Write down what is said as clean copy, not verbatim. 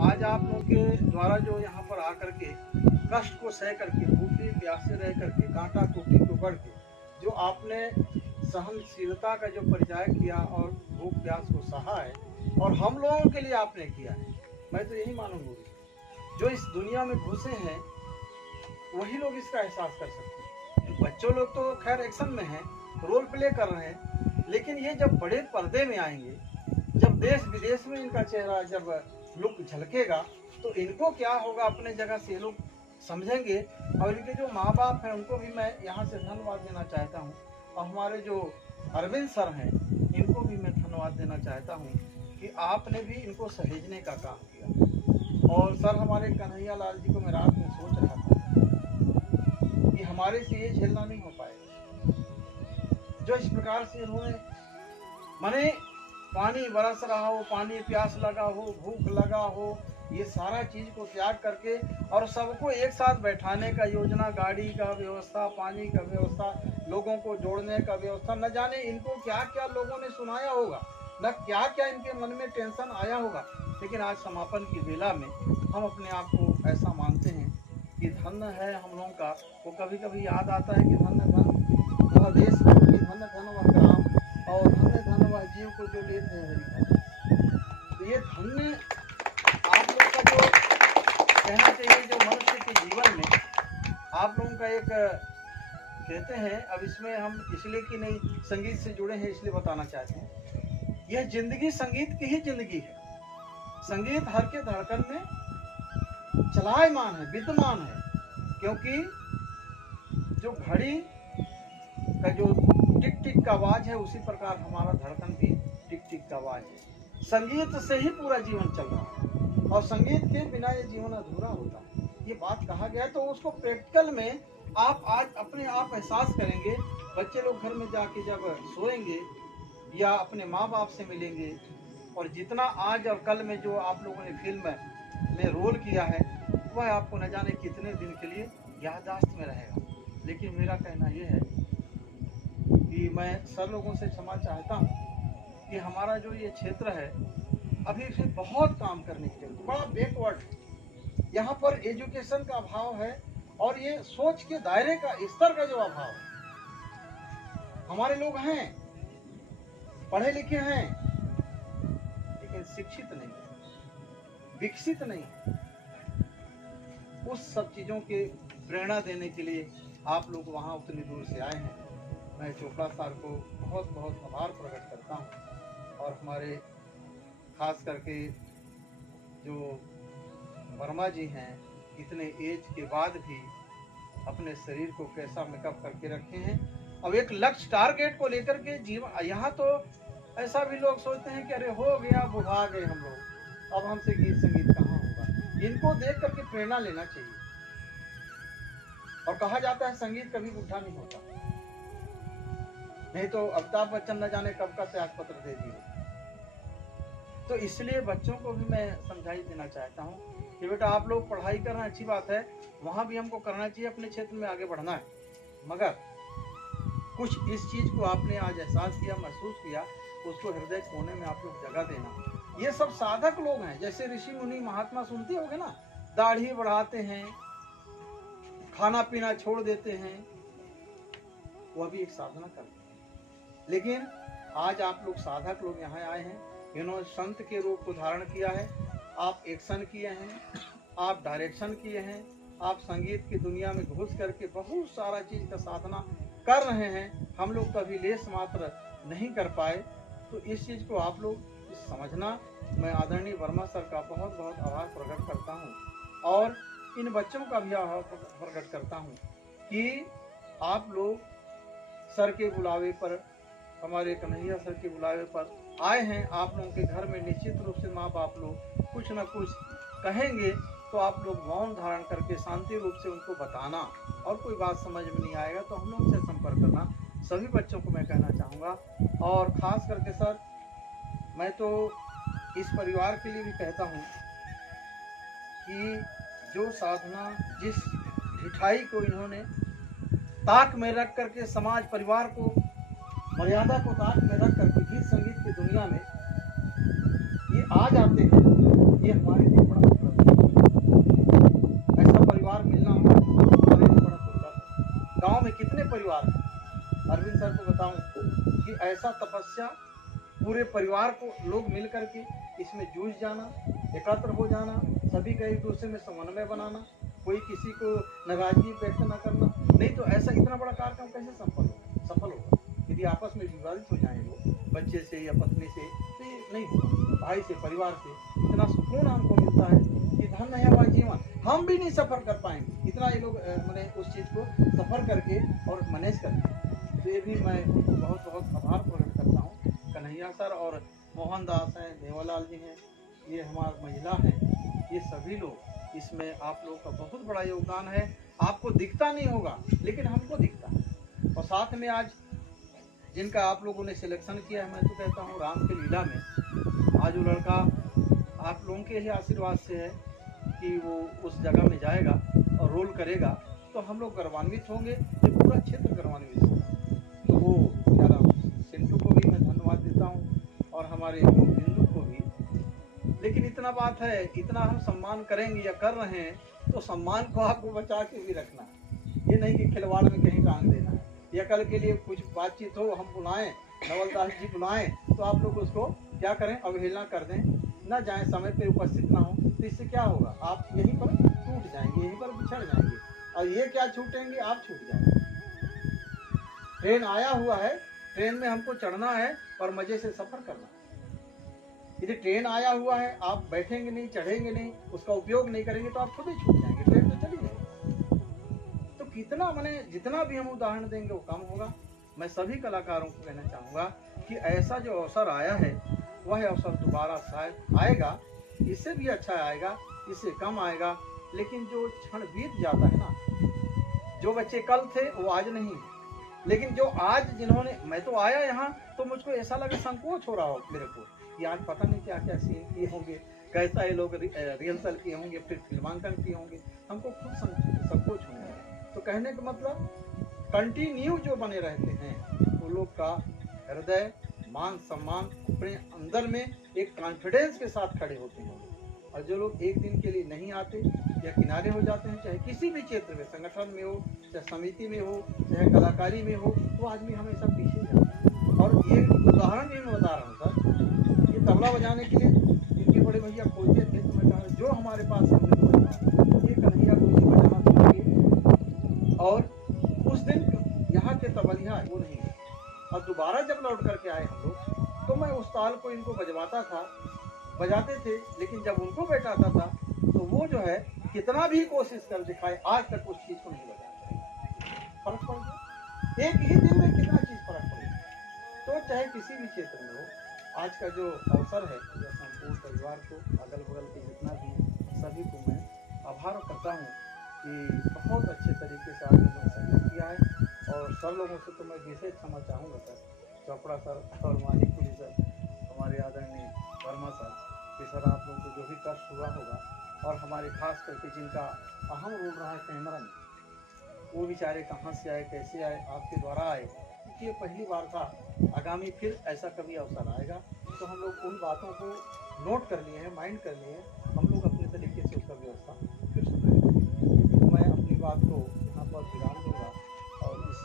आज आप लोगों के द्वारा जो यहाँ पर आकर के कष्ट को सह करके, भूखे प्यासे रह करके, कांटा टूटी को बढ़ के जो आपने सहनशीलता का जो परिचय किया और भूख प्यास को सहा है और हम लोगों के लिए आपने किया है, मैं तो यही मानूंगा। जो इस दुनिया में घुसे हैं वही लोग इसका एहसास कर सकते हैं। बच्चों लोग तो खैर एक्शन में हैं, रोल प्ले कर रहे हैं, लेकिन ये जब बड़े पर्दे में आएंगे, जब देश विदेश में इनका चेहरा जब लुक झलकेगा, तो इनको क्या होगा अपने जगह से लोग समझेंगे। और इनके जो माँ बाप हैं उनको भी मैं यहाँ से धन्यवाद देना चाहता हूँ, और हमारे जो अरविंद सर हैं इनको भी मैं धन्यवाद देना चाहता हूँ कि आपने भी इनको सहेजने का काम किया। और सर हमारे कन्हैया लाल जी को मैं रात में सोच रहा था कि हमारे से ये झेलना नहीं हो पाएगा जो इस प्रकार से इन्होंने, माने पानी बरस रहा हो, पानी प्यास लगा हो, भूख लगा हो, ये सारा चीज को त्याग करके और सबको एक साथ बैठाने का योजना, गाड़ी का व्यवस्था, पानी का व्यवस्था, लोगों को जोड़ने का व्यवस्था, न जाने इनको क्या क्या लोगों ने सुनाया होगा, न क्या क्या इनके मन में टेंशन आया होगा। लेकिन आज समापन की बेला में हम अपने आप को ऐसा मानते हैं कि धन्य है हम लोगों का। वो कभी कभी याद आता है कि धन्य धन वह देश को, धन्य धन वह ग्राम, और धन्य धन वह जीव को जो लेते हैं हरि। तो ये धन्य आप लोगों का जो कहना चाहिए, जो मनुष्य के जीवन में आप लोगों का एक कहते हैं, अब इसमें हम इसलिए कि नहीं संगीत से जुड़े हैं इसलिए बताना चाहते हैं, यह जिंदगी संगीत की ही जिंदगी है। संगीत हर के धड़कन में चलायमान है, विद्यमान है, क्योंकि जो घड़ी का जो टिक टिक का आवाज है उसी प्रकार हमारा धड़कन भी टिक टिक का आवाज है। संगीत से ही पूरा जीवन चल रहा है और संगीत के बिना ये जीवन अधूरा होता है। ये बात कहा गया है, तो उसको प्रैक्टिकल में आप आज अपने आप एहसास करेंगे। बच्चे लोग घर में जाके जब सोएंगे या अपने माँ बाप से मिलेंगे, और जितना आज और कल में जो आप लोगों ने फिल्म में रोल किया है वह आपको न जाने कितने दिन के लिए याददाश्त में रहेगा। लेकिन मेरा कहना यह है कि मैं सर लोगों से क्षमा चाहता हूँ कि हमारा जो ये क्षेत्र है अभी फिर बहुत काम करने के लिए बड़ा बैकवर्ड है। यहाँ पर एजुकेशन का अभाव है और ये सोच के दायरे का स्तर का जो अभाव है। हमारे लोग हैं, पढ़े लिखे हैं, लेकिन शिक्षित नहीं, विकसित नहीं। उस सब चीजों के प्रेरणा देने के लिए आप लोग वहाँ उतनी दूर से आए हैं। मैं चोपड़ा सर को बहुत बहुत आभार प्रकट करता हूँ, और हमारे खास करके जो वर्मा जी हैं, इतने एज के बाद भी अपने शरीर को कैसा मेकअप करके रखे हैं। अब एक लक्ष्य टारगेट को लेकर के जीवन, यहाँ तो ऐसा भी लोग सोचते हैं कि अरे हो गया, बुढ़ा गए हम लोग, अब हमसे गीत संगीत कहाँ होगा। इनको देख करके प्रेरणा लेना चाहिए। और कहा जाता है संगीत कभी बुढ़ा नहीं होता, नहीं तो अमिताभ बच्चन न जाने कब का त्याग पत्र दे दिए। तो इसलिए बच्चों को भी मैं समझाई देना चाहता हूँ कि बेटा आप लोग पढ़ाई करना अच्छी बात है, वहाँ भी हमको करना चाहिए, अपने क्षेत्र में आगे बढ़ना है, मगर कुछ इस चीज को आपने आज एहसास किया, महसूस किया, उसको हृदय कोने में आप लोग जगह देना। ये सब साधक लोग हैं, जैसे ऋषि मुनि महात्मा सुनते होगे ना, दाढ़ी बढ़ाते हैं, खाना पीना छोड़ देते हैं, वह भी एक साधना करते हैं। लेकिन आज आप लोग साधक लोग यहाँ आए हैं, इन्होंने संत के रूप को धारण किया है, आप एक्शन किए हैं, आप डायरेक्शन किए हैं, आप संगीत की दुनिया में घुस करके बहुत सारा चीज का साधना कर रहे हैं। हम लोग कभी लेस मात्र नहीं कर पाए। तो इस चीज को आप लोग समझना। मैं आदरणीय वर्मा सर का बहुत बहुत आभार प्रकट करता हूँ, और इन बच्चों का भी आभार प्रकट करता हूँ कि आप लोग सर के बुलावे पर, हमारे कन्हैया सर के बुलावे पर आए हैं। आप लोगों के घर में निश्चित रूप से माँ बाप लोग कुछ न कुछ कहेंगे, तो आप लोग मौन धारण करके शांति रूप से उनको बताना, और कोई बात समझ में नहीं आएगा तो हम लोग से संपर्क करना। सभी बच्चों को मैं कहना चाहूँगा। और ख़ास करके सर मैं तो इस परिवार के लिए भी कहता हूँ कि जो साधना, जिस ढिठाई को इन्होंने ताक में रख करके समाज परिवार को, मर्यादा को ताक में रख करके गीत संगीत की दुनिया में ये आ जाते हैं, ये हमारे लिए बड़ा दुर्लभ है। ऐसा परिवार मिलना हमारे लिए बड़ा दुर्लभ है। गांव में कितने परिवार हैं, अरविंद सर को बताऊं कि ऐसा तपस्या पूरे परिवार को लोग मिल करके इसमें जूझ जाना, एकत्र हो जाना, सभी का एक दूसरे में समन्वय बनाना, कोई किसी को नाराजगी व्यक्त न करना। नहीं तो ऐसा इतना बड़ा कार्यक्रम कैसे सफल होगा यदि आपस में विवादित हो जाए लोग, बच्चे से या पत्नी से, तो ये नहीं होगा। भाई से, परिवार से इतना सुकून हमको मिलता है कि धन्य है हमारा जीवन, हम भी नहीं सफर कर पाएंगे इतना ये लोग मैंने उस चीज को सफर करके और मैनेज करके। तो ये भी मैं उनको बहुत बहुत आभार प्रकट करता हूँ। कन्हैया सर और मोहन दास हैं, देवालाल जी हैं, ये हमारी महिला है, ये सभी लोग, इसमें आप लोग का बहुत बड़ा योगदान है। आपको दिखता नहीं होगा लेकिन हमको दिखता है। और साथ में आज जिनका आप लोगों ने सिलेक्शन किया है, मैं तो कहता हूँ राम के लीला में आज वो लड़का आप लोगों के ही आशीर्वाद से है कि वो उस जगह में जाएगा और रोल करेगा, तो हम लोग गौरवान्वित होंगे, ये पूरा क्षेत्र गौरवान्वित होगा। तो वो यार सिंटू को भी मैं धन्यवाद देता हूँ और हमारे बिंदु को भी। लेकिन इतना बात है, इतना हम सम्मान करेंगे या कर रहे हैं तो सम्मान को आपको बचा के भी रखना है। ये नहीं कि खिलवाड़ में कहीं टांग देना है, या कल के लिए कुछ बातचीत हो, हम बुलाएं, नवलदास जी बुलाएं, तो आप लोग उसको क्या करें, अवहेलना कर दें, ना जाएं, समय पर उपस्थित ना हो, तो इससे क्या होगा, आप यहीं पर टूट जाएंगे, यहीं पर बिछड़ जाएंगे। और ये क्या छूटेंगे, आप छूट जाएंगे। ट्रेन आया हुआ है, ट्रेन में हमको चढ़ना है और मजे से सफर करना है। यदि ट्रेन आया हुआ है, आप बैठेंगे नहीं, चढ़ेंगे नहीं, उसका उपयोग नहीं करेंगे, तो आप खुद ही छूट जाएंगे, ट्रेन तो चली जाएगी। तो कितना मैंने जितना भी हम उदाहरण देंगे वो कम होगा। मैं सभी कलाकारों को कहना चाहूँगा कि ऐसा जो अवसर आया है वह अवसर दोबारा शायद आएगा, इससे भी अच्छा आएगा, इससे कम आएगा। लेकिन जो क्षण बीत जाता है ना, जो बच्चे कल थे वो आज नहीं है, लेकिन जो आज जिन्होंने, मैं तो आया यहाँ तो मुझको ऐसा लगा संकोच हो रहा हो मेरे को कि आज पता नहीं क्या क्या सीन किए होंगे, कैसा ये लोग रिहर्सल किए होंगे, फिर फिल्मांकन किए होंगे, हमको खुद संकोच होने लगा। तो कहने का मतलब कंटिन्यू जो बने रहते हैं वो लोग का हृदय, मान सम्मान अपने अंदर में एक कॉन्फिडेंस के साथ खड़े होते हैं। और जो लोग एक दिन के लिए नहीं आते या किनारे हो जाते हैं, चाहे किसी भी क्षेत्र में, संगठन में हो, चाहे समिति में हो, चाहे कलाकारी में हो, वो आदमी हमेशा पीछे जाता है। और ये उदाहरण भी मैं बता रहा हूँ सर, ये तबला बजाने के लिए इनके बड़े भैया खोलते थे, तो मैं कहा जो हमारे पास है ये कन्हैया को ही बजाना चाहिए। और उस दिन यहाँ के तबलिया वो नहीं है, और दोबारा जब लौट करके आए हम लोग, तो मैं उस ताल को इनको बजाते थे, लेकिन जब उनको बैठाता था तो वो जो है कितना भी कोशिश कर दिखाए, आज तक उस चीज को नहीं बजा। फर्क पड़ गया, एक ही दिन में कितना चीज फर्क पड़ेगा। तो चाहे किसी भी क्षेत्र में हो, आज का जो अवसर है, संपूर्ण परिवार को, अगल बगल के जितना भी, सभी को मैं आभार करता हूँ कि बहुत अच्छे तरीके से आप लोगों ने सहयोग किया है। और सब लोगों से तो मैं विशेष क्षमा चाहूँगा सर, चोपड़ा सर और मानिकपुरी सर, हमारे आदरणीय वर्मा सर, कि सर आप लोगों को जो भी कष्ट हुआ होगा, और हमारे खास करके जिनका अहम रोल रहा है कैमरा में, वो बेचारे कहाँ से आए, कैसे आए, आपके द्वारा आए, क्योंकि ये पहली बार था। आगामी फिर ऐसा कभी अवसर आएगा तो हम लोग उन बातों को नोट कर लिए हैं, माइंड कर लिए हैं, हम लोग अपने तरीके से उसका व्यवस्था फिर से करेंगे। तो मैं अपनी बात को यहाँ पर विराम दूंगा और इस